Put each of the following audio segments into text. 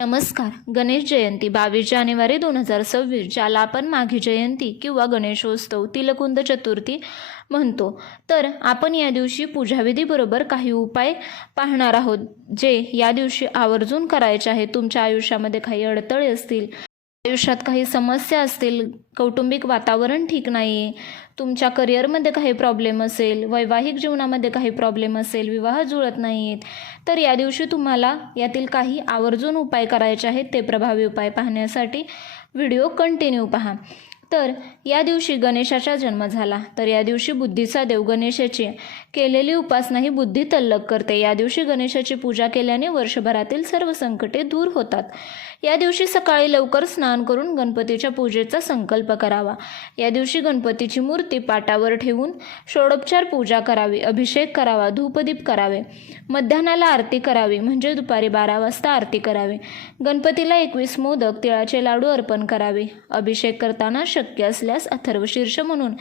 नमस्कार. गणेश जयंती 22 जानेवारी 2026, ज्याला आपण माघी जयंती किंवा गणेशोत्सव, तिलकुंद चतुर्थी म्हणतो. तर आपण या दिवशी पूजाविधीबरोबर काही उपाय पाहणार आहोत, जे या दिवशी आवर्जून करायचे आहेत. तुमच्या आयुष्यामध्ये काही अडथळे असतील, आयुष्यात काही समस्या असतील, कौटुंबिक वातावरण ठीक नाही आहे, तुमच्या करिअरमध्ये काही प्रॉब्लेम असेल, वैवाहिक जीवनामध्ये काही प्रॉब्लेम असेल, विवाह जुळत नाही आहेत, तर या दिवशी तुम्हाला यातील काही आवर्जून उपाय करायचे आहेत. ते प्रभावी उपाय पाहण्यासाठी व्हिडिओ कंटिन्यू पहा. तर या दिवशी गणेशाचा जन्म झाला, तर या दिवशी बुद्धीचा देव गणेशाची केलेली उपासना ही बुद्धी तल्लख करते. या दिवशी गणेशाची पूजा केल्याने वर्षभरातील सर्व संकटे दूर होतात. या दिवशी सकाळी लवकर स्नान करून गणपतीच्या पूजेचा संकल्प करावा. या दिवशी गणपतीची मूर्ती पाटावर ठेवून षोडोपचार पूजा करावी, अभिषेक करावा, धूपदीप करावे, मध्यान्हाला आरती करावी, म्हणजे दुपारी 12 वाजता आरती करावी. गणपतीला 21 मोदक, तिळाचे लाडू अर्पण करावे. अभिषेक करताना शक्य असल्यास अथर्वशीर्ष म्हणून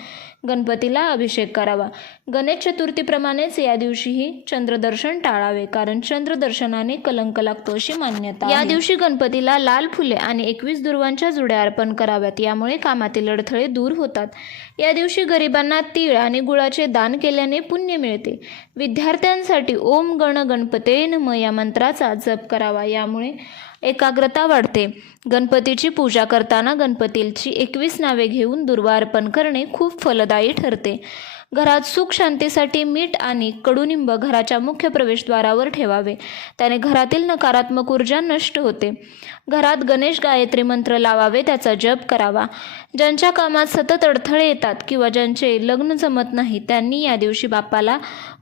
गणपतीला अभिषेक करावा. गणेश चतुर्थीप्रमाणेच या दिवशीही चंद्रदर्शन टाळावे, कारण चंद्रदर्शनाने कलंक लागतो अशी मान्यता. या दिवशी गणपतीला लाल फुले आणि 21 दुर्वांच्या जुड्या अर्पण कराव्यात, यामुळे कामातील अडथळे दूर होतात. या दिवशी गरिबांना तीळ आणि गुळाचे दान केल्याने पुण्य मिळते. विद्यार्थ्यांसाठी ओम गण गणपते नमः या मंत्राचा जप करावा, यामुळे एकाग्रता वाढते. गणपतीची पूजा करताना गणपतीची 21 नावे घेऊन दुर्वा अर्पण करणे खूप फलदायी ठरते. घरात सुख शांतीसाठी मीठ आणि कडुनिंब घराच्या मुख्य प्रवेशद्वारावर ठेवावे, त्याने घरातील नकारात्मक ऊर्जा नष्ट होते. घरात गणेश गायत्री मंत्र लावावे, त्याचा जप करावा. ज्यांच्या कामात सतत अडथळे येतात किंवा ज्यांचे लग्न जमत नाही, त्यांनी या दिवशी बाप्पाला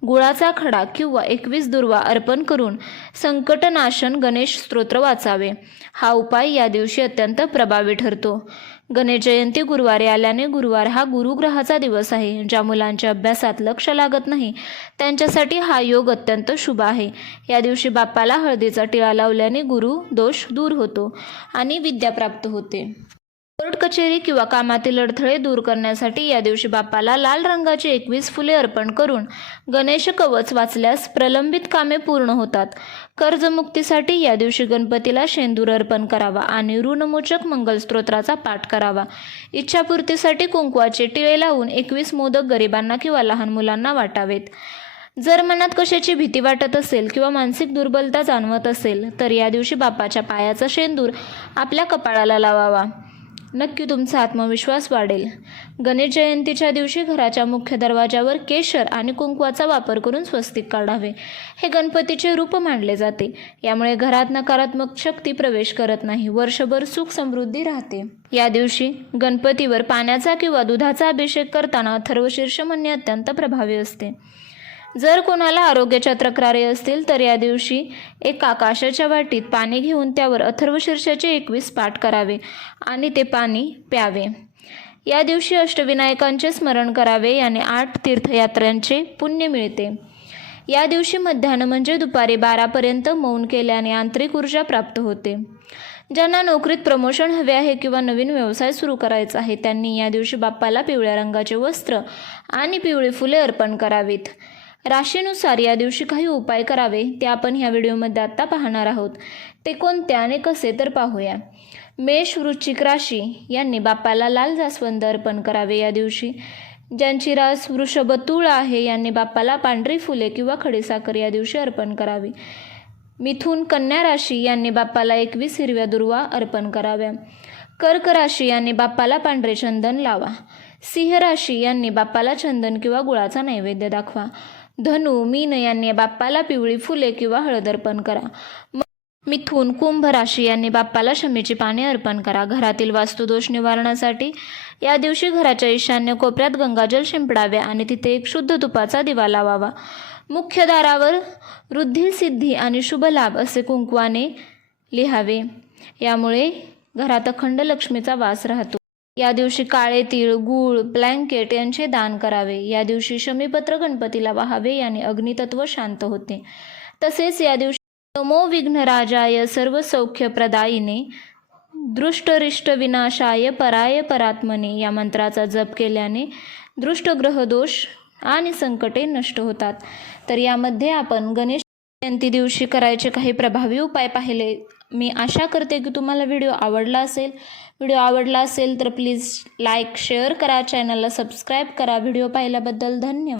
गुळाचा खडा किंवा 21 दुर्वा अर्पण करून संकटनाशन गणेश स्तोत्र वाचावे. हा उपाय या दिवशी अत्यंत प्रभावी ठरतो. गणेश जयंती गुरुवारी आल्याने गुरुवार हा गुरुग्रहाचा दिवस आहे. ज्या मुलांच्या अभ्यासात लक्ष लागत नाही, त्यांच्यासाठी हा योग अत्यंत शुभ आहे. या दिवशी बाप्पाला हळदीचा टिळा लावल्याने गुरु दोष दूर होतो आणि विद्या प्राप्त होते. कोर्ट कचेरी किंवा कामातील अडथळे दूर करण्यासाठी या दिवशी बाप्पाला लाल रंगाची 21 फुले अर्पण करून गणेश कवच वाचल्यास प्रलंबित कामे पूर्ण होतात. कर्जमुक्तीसाठी या दिवशी गणपतीला शेंदूर अर्पण करावा आणि ऋणमोचक मंगलस्तोत्राचा पाठ करावा. इच्छापूर्तीसाठी कुंकवाचे टिळे लावून 21 मोदक गरिबांना किंवा लहान मुलांना वाटावेत. जर मनात कशाची भीती वाटत असेल किंवा मानसिक दुर्बलता जाणवत असेल, तर या दिवशी बाप्पाच्या पायाचा शेंदूर आपल्या कपाळाला लावावा. नक्की तुमचा आत्मविश्वास वाढेल. गणेश जयंतीच्या दिवशी घराच्या मुख्य दरवाजावर केशर आणि कुंकवाचा वापर करून स्वस्तिक काढावे. हे गणपतीचे रूप मानले जाते. यामुळे घरात नकारात्मक शक्ती प्रवेश करत नाही, वर्षभर सुख समृद्धी राहते. या दिवशी गणपतीवर पाण्याचा किंवा दुधाचा अभिषेक करताना अथर्वशीर्ष म्हणणे अत्यंत प्रभावी असते. जर कोणाला आरोग्याच्या तक्रारी असतील, तर या दिवशी एका काशाच्या वाटीत पाणी घेऊन त्यावर अथर्वशीर्षाचे 21 पाठ करावे आणि ते पाणी प्यावे. या दिवशी अष्टविनायकांचे स्मरण करावे, याने 8 तीर्थयात्रांचे पुण्य मिळते. या दिवशी मध्यान्ह म्हणजे दुपारी 12पर्यंत मौन केल्याने आंतरिक ऊर्जा प्राप्त होते. ज्यांना नोकरीत प्रमोशन हवे आहे किंवा नवीन व्यवसाय सुरू करायचा आहे, त्यांनी या दिवशी बाप्पाला पिवळ्या रंगाचे वस्त्र आणि पिवळी फुले अर्पण करावीत. राशीनुसार या दिवशी काही उपाय करावे, ते आपण ह्या व्हिडिओमध्ये आत्ता पाहणार आहोत. ते कोणते आणि कसे तर पाहूया. मेष वृश्चिक राशी यांनी बाप्पाला लाल जास्वंद अर्पण करावे. या दिवशी ज्यांची रास वृषभ तुळ आहे, यांनी बाप्पाला पांढरी फुले किंवा खडीसाखर या दिवशी अर्पण करावी. मिथुन कन्या राशी यांनी बाप्पाला 21 हिरव्या दुर्वा अर्पण कराव्या. कर्क राशी यांनी बाप्पाला पांढरे चंदन लावा. सिंह राशी यांनी बाप्पाला चंदन किंवा गुळाचा नैवेद्य दाखवा. धनु मीन यांनी बाप्पाला पिवळी फुले किंवा हळद अर्पण करा. मिथुन कुंभ राशी यांनी बाप्पाला शमीची पाने अर्पण करा. घरातील वास्तुदोष निवारणासाठी या दिवशी घराच्या ईशान्य कोपऱ्यात गंगाजल शिंपडावे आणि तिथे एक शुद्ध तुपाचा दिवा लावावा. मुख्य दारावर वृद्धी सिद्धी आणि शुभ लाभ असे कुंकवाने लिहावे, यामुळे घरात अखंड लक्ष्मीचा वास राहतो. या दिवशी काळे तीळ, गूळ, ब्लँकेट यांचे दान करावे. या दिवशी शमीपत्र गणपतीला वाहावे, याने अग्नितत्व शांत होते. तसेच या दिवशी नमो विघ्नराजाय सर्व सौख्य प्रदायिने दृष्टरिष्ट विनाशाय पराय परात्मने या मंत्राचा जप केल्याने दृष्ट ग्रह दोष आणि संकटे नष्ट होतात. तर यामध्ये आपण गणेश जयंती दिवशी करायचे काही प्रभावी उपाय पाहिले. मी आशा करते की तुम्हाला व्हिडिओ आवडला असेल तर प्लीज लाईक शेअर करा, चॅनलला सबस्क्राईब करा. व्हिडिओ पाहिल्याबद्दल धन्यवाद.